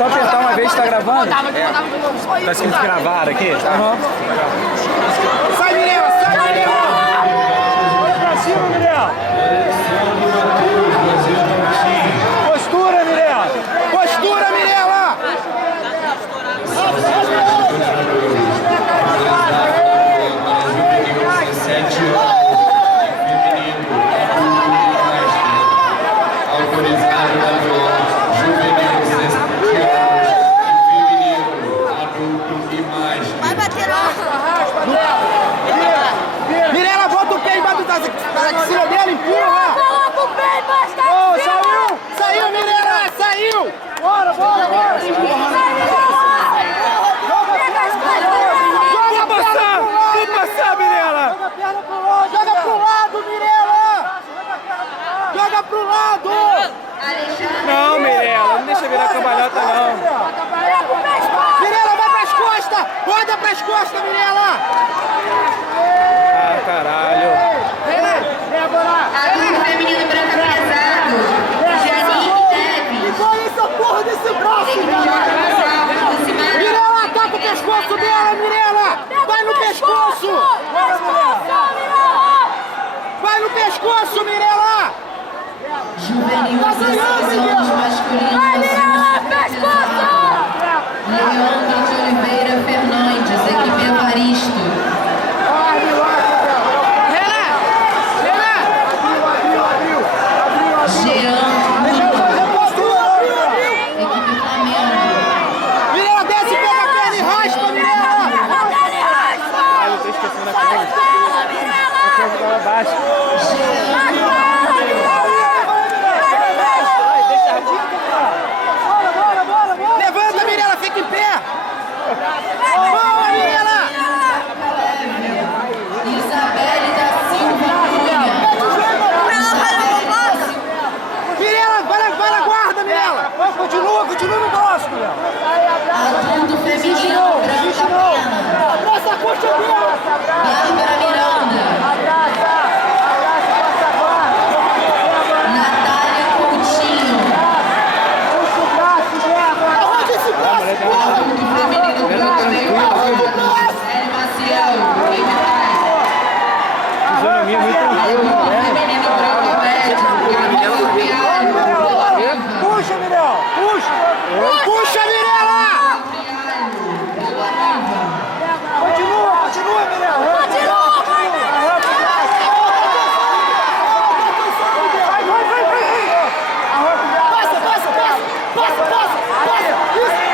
só apertar uma vez, tá gravando? Tá escrito gravar aqui? Aham. Sai, Mirela! Sai, Mirela! Vai pra cima, Mirela! Postura, Mirela! Postura, Mirela! Vai bater Mirela, bota o pé embaixo da axila dele, empurra! Coloca o pé embaixo da Ô, axila. saiu! Saiu, Mirela! Saiu! Bora, bora, bora! Vou passar, Mirela! Joga pro lado, Mirela! Joga pro lado! Não, Mirela, não deixa virar cambalhota, não. Mirela, vai pras costas! Roda pras costas, Mirela! Ah, caralho. Adulto feminino branco pesado. Janique Neves. Qual é essa porra desse braço, Equipe Mirela? Jota Gonçalves, Lucimara. Mirela, ataca o pescoço dela, Mirela! Vai no pescoço! Vai no pescoço, Mirela! Juvenil 16 anos, masculino. Vai, Mirela, pescoço! Leandro de Oliveira Fernandes, equipe Evaristo. Jean, equipe Flamengo. Mirela, desce, pega a perna e raspa, Mirela! Eu tô esquecendo a câmera. Eu quero jogar lá abaixo. Levanta, Mirela, fica em pé! Boa, Mirela! Isabelle da Silva Cunha. Mirela, vai na guarda, Mirela! Continua no braço, Mirela! Adulto feminino branca pena. Abraça a coxa dela! Bárbara Miranda. Natália Coutinho. Arranca esse braço, porra! Adulto feminino branco pena. Gisele Maciel. Equipe Pai. Usando a minha muito tranquilo. Adulto feminino branco médio. Gabi Pialho. Puxa, Mirela! Puxa! Puxa, Mirela! Continua, Mirela! Passa!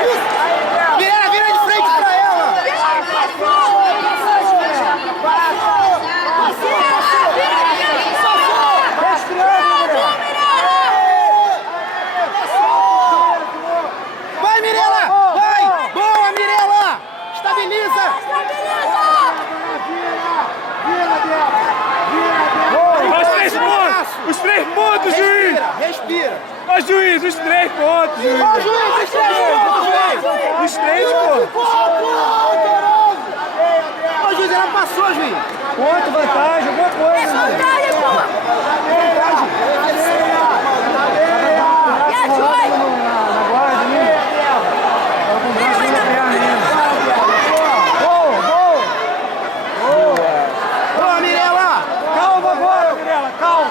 Isso! Mirela, vira de frente pra ela! Vai, Mirela! Vai! Boa, Mirela! Estabiliza! Os 3 pontos! Os 3 pontos, juiz! Respira! Ó, juiz, os 3 pontos, juiz! Ó, juiz, os 3 pontos, juiz! Os 3 pontos! Ô, juiz, ela passou, juiz! Ponto, vantagem, alguma coisa, juiz! Boa, Mirela! Calma agora, Mirela, calma!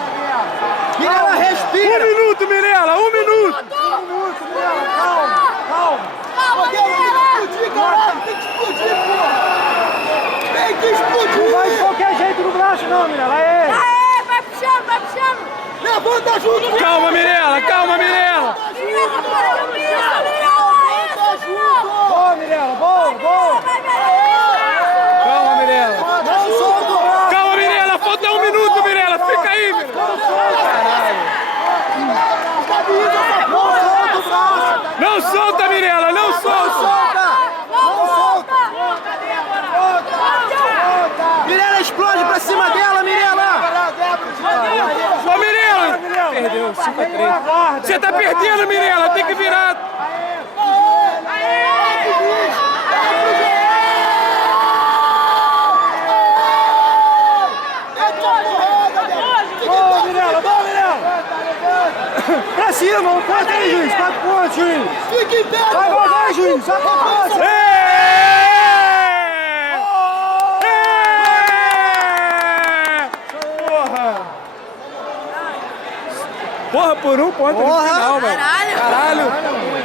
Mirela, respira! 1 minuto, Mirela, 1 minuto! Calma, Mirela! Caralho, tem que explodir, porra! Tem que explodir! Não vai de qualquer jeito no braço, não, Mirela, aê! Vai puxando! Levanta junto! Calma, Mirela, calma, Mirela! Boa, Mirela, boa! Calma, Mirela! Não solta o braço! Calma, Mirela, falta 1 minuto, Mirela, fica aí, Mirela! Estabiliza essa porra! Solta o braço! Não solta, Mirela, não solta! Mirela, explode pra cima dela, Mirela! Ô, Mirela! Perdeu, 5-3. Você tá perdendo, Mirela, tem que virar! Boa, Mirela! Pra cima, um ponto aí, juiz. 4 pontos, juiz. Fique em pé, vai, juiz. Só que passa. Porra, por um ponto no final, velho. Caralho. Caralho.